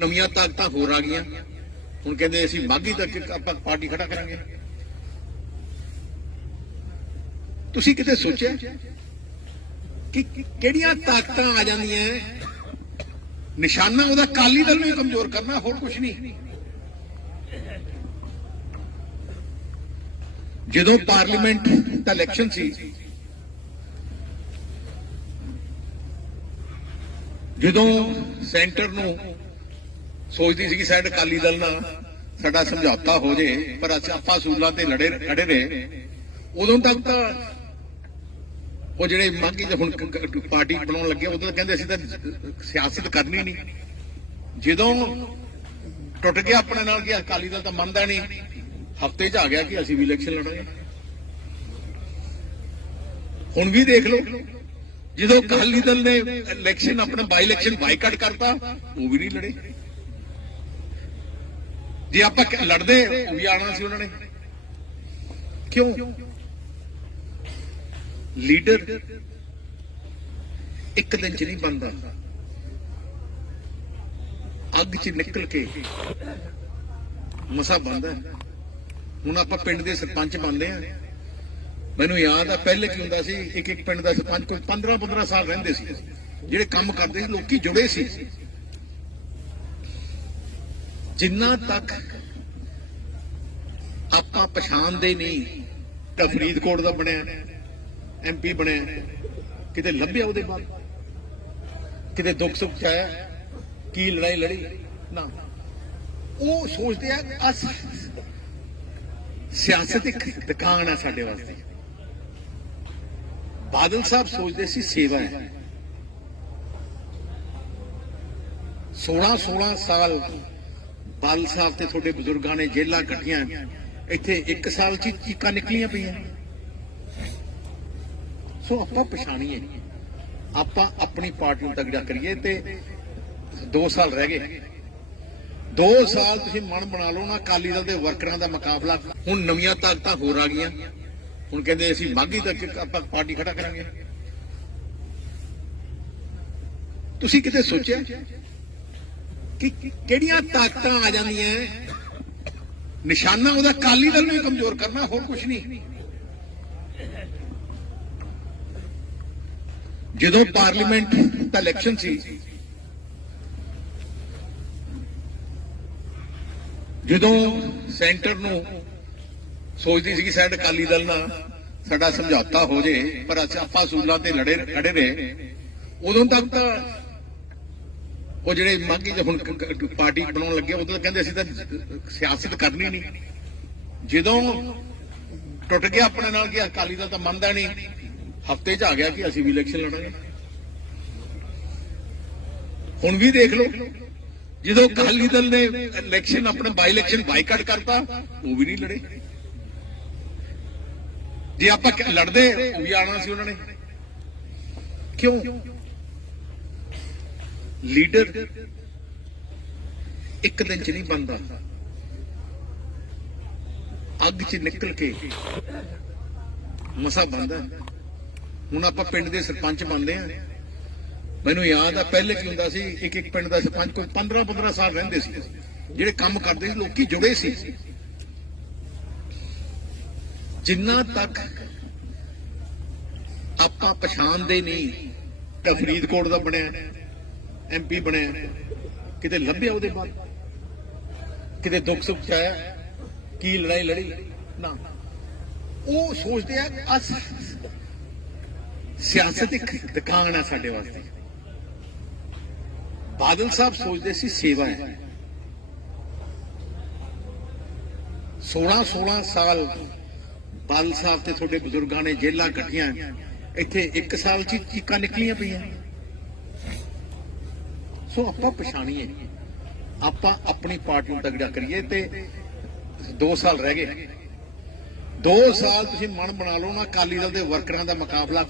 ਨਵੀਆਂ ਤਾਕਤਾਂ ਹੋਰ ਆ ਗਈਆਂ। ਹੁਣ ਕਹਿੰਦੇ ਅਸੀਂ ਮਾਗੀ ਤੱਕ ਆਪਾਂ ਪਾਰਟੀ ਖੜਾ ਕਰਾਂਗੇ। ਤੁਸੀਂ ਕਿਤੇ ਸੋਚਿਆ ਕਿ ਕਿਹੜੀਆਂ ਤਾਕਤਾਂ ਆ ਜਾਂਦੀਆਂ ਨਿਸ਼ਾਨਾ ਉਹਦਾ ਕਾਲੀ ਦਲ ਨੂੰ ਕਮਜ਼ੋਰ ਕਰਨਾ, ਹੋਰ ਕੁਝ ਨਹੀਂ। ਜਦੋਂ ਪਾਰਲੀਮੈਂਟ ਦਾ ਇਲੈਕਸ਼ਨ ਸੀ, ਜਦੋਂ ਸੈਂਟਰ ਨੂੰ ਸੋਚਦੀ ਸੀ ਕਿ ਸਾਡੇ ਅਕਾਲੀ ਦਲ ਨਾਲ ਸਾਡਾ ਸਮਝੌਤਾ ਹੋ ਜੇ, ਪਰ ਆਪਾਂ ਸੂਲਾਂ ਤੇ ਲੜੇ ਖੜੇ ਰਹੇ ਉਦੋਂ ਤੱਕ ਤਾਂ ਉਹ ਜਿਹੜੇ ਮਾਗੀ ਜੇ ਹੁਣ ਪਾਰਟੀ ਬਣਾਉਣ ਲੱਗੇ, ਉਦੋਂ ਤਾਂ ਕਹਿੰਦੇ ਅਸੀਂ ਤਾਂ ਸਿਆਸਤ ਕਰਨੀ ਨਹੀਂ। ਜਦੋਂ ਟੁੱਟ ਗਿਆ ਆਪਣੇ ਨਾਲ ਕਿ ਅਕਾਲੀ ਦਲ ਤਾਂ ਮੰਨਦਾ ਨਹੀਂ, ਹਫ਼ਤੇ 'ਚ ਆ ਗਿਆ ਕਿ ਅਸੀਂ ਵੀ ਇਲੈਕਸ਼ਨ ਲੜਾਂਗੇ। ਹੁਣ ਵੀ ਦੇਖ ਲਓ, ਜਦੋਂ ਅਕਾਲੀ ਦਲ ਨੇ ਇਲੈਕਸ਼ਨ, ਆਪਣਾ ਬਾਈ ਇਲੈਕਸ਼ਨ ਬਾਈਕਾਟ ਕਰਤਾ, ਉਹ ਵੀ ਨਹੀਂ ਲੜੇ। ਜੇ ਆਪਾਂ ਲੜਦੇ ਵੀ ਆਣਾ ਸੀ ਉਹਨਾਂ ਨੇ। ਕਿਉਂ? ਲੀਡਰ ਇੱਕ ਦਿਨ ਚ ਨਹੀਂ ਬਣਦਾ। ਅੱਗ ਚ ਨਿਕਲ ਕੇ ਮਸਾ ਬਣਦਾ। ਹੁਣ ਆਪਾਂ ਪਿੰਡ ਦੇ ਸਰਪੰਚ ਬਣਦੇ ਆ ਮੈਨੂੰ ਯਾਦ ਆ, ਪਹਿਲੇ ਕੀ ਹੁੰਦਾ ਸੀ ਇੱਕ ਇੱਕ ਪਿੰਡ ਦਾ ਸਰਪੰਚ ਕੋਈ 15 15 ਸਾਲ ਰਹਿੰਦੇ ਸੀ। ਜਿਹੜੇ ਕੰਮ ਕਰਦੇ ਸੀ, ਲੋਕੀ ਜੁੜੇ ਸੀ। ਜਿੰਨਾ ਤੱਕ ਆਪਾਂ ਪਛਾਣਦੇ ਨਹੀਂ, ਤਾਂ ਫਰੀਦਕੋਟ ਦਾ ਬਣਿਆ ਐਮਪੀ ਬਣਿਆ, ਕਿਤੇ ਲੱਭਿਆ ਉਹਦੇ ਬਾਅਦ? ਕਿਤੇ ਦੁੱਖ ਸੁੱਖ ਚ ਆਇਆ? ਕੀ ਲੜਾਈ ਲੜੀ? ਨਾ। ਉਹ ਸੋਚਦੇ ਆ, ਅਸ ਸਿਆਸਤ ਇੱਕ ਦੁਕਾਨ ਆ ਸਾਡੇ ਵਾਸਤੇ। ਬਾਦਲ ਸਾਹਿਬ ਸੋਚਦੇ ਸੀ ਸੇਵਾ ਹੈ। 16 16 ਸਾਲ ਬਾਦਲ ਸਾਹਿਬ ਤੇ ਤੁਹਾਡੇ ਬਜ਼ੁਰਗਾਂ ਨੇ ਜੇਲਾਂ ਕੱਟੀਆਂ। ਇੱਥੇ ਇੱਕ ਸਾਲ ਚ ਚੀਕਾਂ ਨਿਕਲੀਆਂ ਪਈਆਂ। ਸੋ ਆਪਾਂ ਪਛਾਣੀਏ। ਆਪਾਂ ਆਪਣੀ ਪਾਰਟੀ ਨੂੰ ਤਗੜਾ ਕਰੀਏ ਤੇ 2 ਸਾਲ ਰਹਿ ਗਏ। 2 ਸਾਲ ਤੁਸੀਂ ਮਨ ਬਣਾ ਲਓ ਨਾ, ਅਕਾਲੀ ਦਲ ਦੇ ਵਰਕਰਾਂ ਦਾ ਮੁਕਾਬਲਾ। ਹੁਣ ਨਵੀਆਂ ਤਾਕਤਾਂ ਹੋਰ ਆ ਗਈਆਂ। ਹੁਣ ਕਹਿੰਦੇ ਅਸੀਂ ਮਾਗੀ ਤੱਕ ਆਪਾਂ ਪਾਰਟੀ ਖੜਾ ਕਰਾਂਗੇ। ਤੁਸੀਂ ਕਿਤੇ ਸੋਚਿਆ? ਕਿ ਕਿਹੜੀਆਂ ਤਾਕਤਾਂ ਆ ਜਾਂਦੀਆਂ ਨਿਸ਼ਾਨਾ ਉਹਦਾ ਅਕਾਲੀ ਦਲ ਨੂੰ ਹੀ ਕਮਜ਼ੋਰ ਕਰਨਾ, ਹੋਰ ਕੁਝ ਨਹੀਂ। ਜਦੋਂ ਪਾਰਲੀਮੈਂਟ ਦਾ ਇਲੈਕਸ਼ਨ ਸੀ, ਜਦੋਂ ਸੈਂਟਰ ਨੂੰ ਸੋਚਦੀ ਸੀ ਕਿ ਸਾਡੇ ਅਕਾਲੀ ਦਲ ਨਾਲ ਸਾਡਾ ਸਮਝੌਤਾ ਹੋ ਜੇ, ਪਰ ਅਸੀਂ ਆਪਾਂ ਸੂਲਾਂ ਤੇ ਲੜੇ, ਖੜੇ ਰਹੇ, ਉਦੋਂ ਤੱਕ ਤਾਂ ਉਹ ਜਿਹੜੇ ਮਾਗੀ ਜੇ ਹੁਣ ਪਾਰਟੀ ਬਣਾਉਣ ਲੱਗੇ ਉਦੋਂ ਕਹਿੰਦੇ ਅਸੀਂ ਤਾਂ ਸਿਆਸਤ ਕਰਨੀ ਨਹੀਂ। ਜਦੋਂ ਟੁੱਟ ਗਿਆ ਆਪਣੇ ਨਾਲ ਕਿ ਅਕਾਲੀ ਦਲ ਤਾਂ ਮੰਨਦਾ ਨਹੀਂ, ਹਫ਼ਤੇ 'ਚ ਆ ਗਿਆ ਕਿ ਅਸੀਂ ਵੀ ਇਲੈਕਸ਼ਨ ਲੜਾਂਗੇ। ਹੁਣ ਵੀ ਦੇਖ ਲਓ, ਜਦੋਂ ਅਕਾਲੀ ਦਲ ਨੇ ਇਲੈਕਸ਼ਨ ਆਪਣਾ ਬਾਈ ਇਲੈਕਸ਼ਨ ਬਾਈਕਾਟ ਕਰਤਾ, ਉਹ ਵੀ ਨਹੀਂ ਲੜੇ। ਜੇ ਆਪਾਂ ਲੜਦੇ, ਉਹ ਵੀ ਆਣਾ ਸੀ ਉਹਨਾਂ ਨੇ। ਕਿਉਂ? ਲੀਡਰ ਇੱਕ ਦਿਨ ਚ ਨਹੀਂ ਬਣਦਾ। ਅੱਗ ਚ ਨਿਕਲ ਕੇ ਮਸਾ ਬਣਦਾ। ਹੁਣ ਆਪਾਂ ਪਿੰਡ ਦੇ ਸਰਪੰਚ ਬਣਦੇ ਆ ਮੈਨੂੰ ਯਾਦ ਆ, ਪਹਿਲੇ ਕੀ ਹੁੰਦਾ ਸੀ, ਇੱਕ ਇੱਕ ਪਿੰਡ ਦਾ ਸਰਪੰਚ ਕੋਈ 15 15 ਸਾਲ ਰਹਿੰਦੇ ਸੀ। ਜਿਹੜੇ ਕੰਮ ਕਰਦੇ ਸੀ, ਲੋਕੀ ਜੁੜੇ ਸੀ। ਜਿੰਨਾ ਤੱਕ ਆਪਾਂ ਪਛਾਣਦੇ ਨਹੀਂ, ਤਾਂ ਫਰੀਦਕੋਟ ਦਾ ਬਣਿਆ। ਐਮਪੀ ਬਣਿਆ ਕਿਤੇ ਲੱਭਿਆ ਉਹਦੇ ਬਾਅਦ? ਕਿਤੇ ਦੁੱਖ ਸੁੱਖ ਚ ਆਇਆ? ਕੀ ਲੜਾਈ ਲੜੀ? ਨਾ। ਉਹ ਸੋਚਦੇ ਆ, ਅਸ ਸਿਆਸਤ ਇੱਕ ਦੁਕਾਨ ਹੈ ਸਾਡੇ ਵਾਸਤੇ। ਬਾਦਲ ਸਾਹਿਬ ਸੋਚਦੇ ਸੀ ਸੇਵਾ ਹੈ। 16 16 ਸਾਲ ਬਾਦਲ ਸਾਹਿਬ ਤੇ ਤੁਹਾਡੇ ਬਜ਼ੁਰਗਾਂ ਨੇ ਜੇਲਾਂ ਕੱਟੀਆਂ। ਇੱਥੇ ਇੱਕ ਸਾਲ ਚ ਚੀਕਾਂ ਨਿਕਲੀਆਂ ਪਈਆਂ। ਸੋ ਆਪਾਂ ਪਛਾਣੀਏ। ਆਪਾਂ ਆਪਣੀ ਪਾਰਟੀ ਨੂੰ ਤਗੜਾ ਕਰੀਏ ਤੇ 2 ਸਾਲ ਰਹਿ ਗਏ। 2 ਸਾਲ ਤੁਸੀਂ ਮਨ ਬਣਾ ਲਓ ਨਾ ਅਕਾਲੀ ਦਲ ਦੇ ਵਰਕਰਾਂ ਦਾ ਮੁਕਾਬਲਾ